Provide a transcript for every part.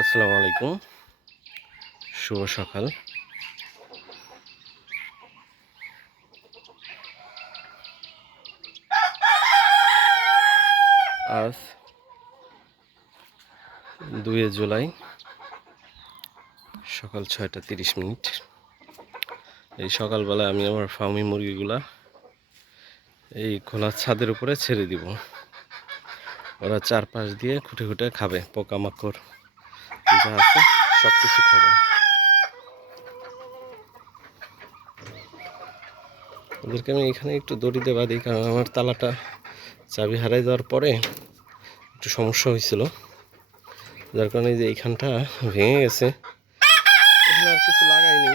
আসসালামু আলাইকুম, শুভ সকাল। আজ 2 জুলাই সকাল 6টা 30 মিনিট। এই সকালবেলা আমি আমার ফার্মি মুরগিগুলা এই খোলা ছাদের উপরে ছেড়ে দিব। ওরা চারপাশ দিয়ে খুঁটে খুঁটে খাবে, পোকামাকড় যা আছে সব কিছু খাবে। ওদেরকে আমি এখানে একটু দড়ি দিয়ে বাঁধি, কারণ আমার তালাটা চাবি হারাই দেওয়ার পরে একটু সমস্যা হয়েছিল, যার কারণে যে এইখানটা ভেঙে গেছে। এখানে আর কিছু লাগাইনি,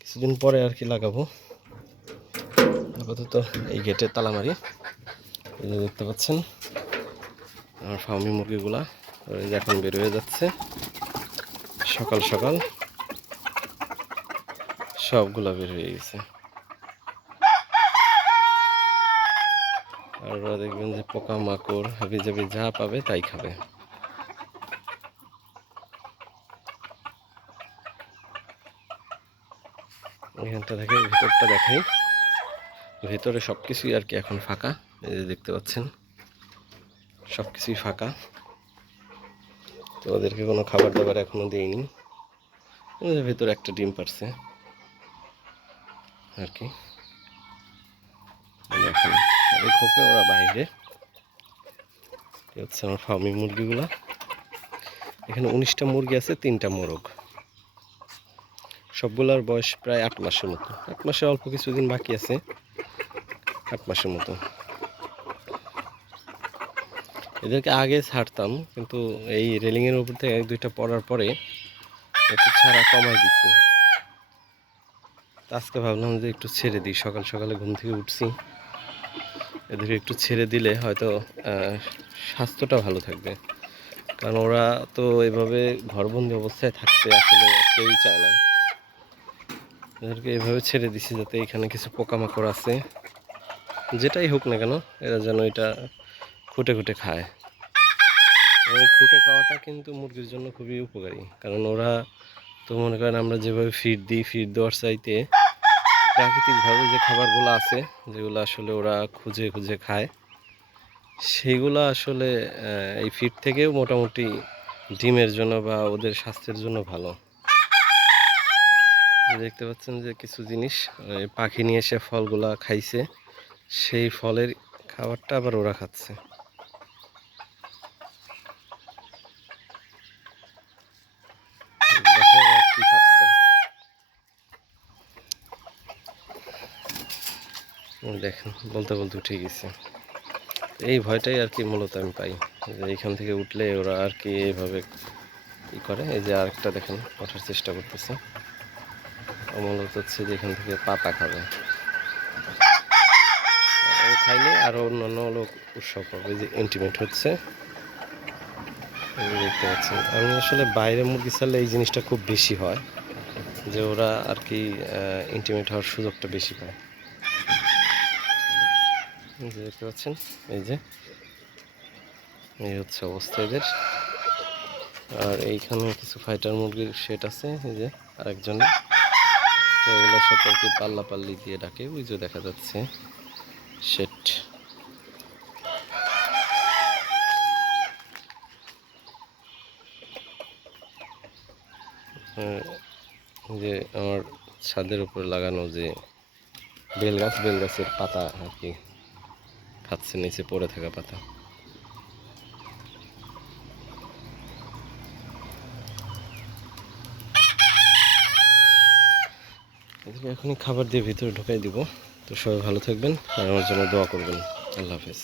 কিছুদিন পরে আর কি লাগাবো। আপাতত এই গেটের তালা মারি। এই যে দেখতে পাচ্ছেন আমার ফার্মি মুরগিগুলা এখন বের হয়ে যাচ্ছে সকাল সকাল, সবগুলা বের হয়ে গেছে। আর ওরা দেখবেন যে পোকামাকড় হাবিজাবি যা পাবে তাই খাবে। এখানটা থেকে ভেতরটা দেখাই। ভেতরে সব কিছুই আর কি এখন ফাঁকা। এই যে দেখতে পাচ্ছেন সব কিছুই ফাঁকা। তো ওদেরকে কোনো খাবার দাবার এখনো দিইনি। ভেতরে একটা ডিম পারছে আর কি। দেখেন এই খোপে ওরা বাইরে। হচ্ছে আমার ফার্মি মুরগিগুলা। এখানে 19টা মুরগি আছে, 3টা মোরগ। সবগুলার বয়স প্রায় 8 মাসের মতো। 8 মাসে অল্প কিছুদিন বাকি আছে, 8 মাসের মতো। এদেরকে আগে ছাড়তাম, কিন্তু এই রেলিংয়ের উপর থেকে 1-2টা পড়ার পরে একটু ছাড়া কমাই দিচ্ছি। আজকে ভাবলাম যে একটু ছেড়ে দিই। সকাল সকালে ঘুম থেকে উঠছি, এদেরকে একটু ছেড়ে দিলে হয়তো স্বাস্থ্যটা ভালো থাকবে। কারণ ওরা তো এভাবে ঘরবন্দি অবস্থায় থাকতে আসলে কেউই চায় না। এদেরকে এভাবে ছেড়ে দিছি যাতে এখানে কিছু পোকামাকড় আছে, যেটাই হোক না কেন, এরা যেন এটা খুঁটে খুঁটে খায়। ওই খুঁটে খাওয়াটা কিন্তু মুরগির জন্য খুবই উপকারী। কারণ ওরা তো মনে করেন আমরা যেভাবে ফিড দিই, ফিড দেওয়ার চাইতে প্রাকৃতিকভাবে যে খাবারগুলো আছে, যেগুলো আসলে ওরা খুঁজে খুঁজে খায়, সেইগুলো আসলে এই ফিড থেকেও মোটামুটি ডিমের জন্য বা ওদের স্বাস্থ্যের জন্য ভালো। দেখতে পাচ্ছেন যে কিছু জিনিস পাখি নিয়ে এসে ফলগুলা খাইছে, সেই ফলের খাবারটা আবার ওরা খাচ্ছে। কি খাচ্ছে দেখেন, বলতে বলতে উঠে গেছে। এই ভয়টাই আর কি মূলত আমি পাই, যে এইখান থেকে উঠলে ওরা আর কি এইভাবে ই করে। এই যে আরেকটা দেখেন ওঠার চেষ্টা করতেছে। মূলত হচ্ছে যে এখান থেকে পাতা খাবে, খাইলে আরও অন্যান্য লোক উৎসব পাবে, যে ইন্টিমেট হচ্ছে। দেখতে পাচ্ছেন আমি আসলে বাইরে মুরগি ছাড়লে এই জিনিসটা খুব বেশি হয়, যে ওরা আর কি ইন্টিমেট হওয়ার সুযোগটা বেশি পায়। দেখতে পাচ্ছেন এই যে এই হচ্ছে অবস্থা এদের। আর এইখানে কিছু ফাইটার মুরগির শেড আছে, এই যে আরেকজনের। তো এগুলোর সাথে আর কি পাল্লা পাল্লি দিয়ে ডাকে, ওই যে দেখা যাচ্ছে শেড। যে আমার ছাদের উপরে লাগানো যে বেলগাছের পাতা আর কি খাচ্ছে, নিচে পড়ে থাকা পাতা। এদেরকে এখনই খাবার দিয়ে ভিতরে ঢুকাই দিব। তো সবাই ভালো থাকবেন আর আমার জন্য দোয়া করবেন। আল্লাহ হাফেজ।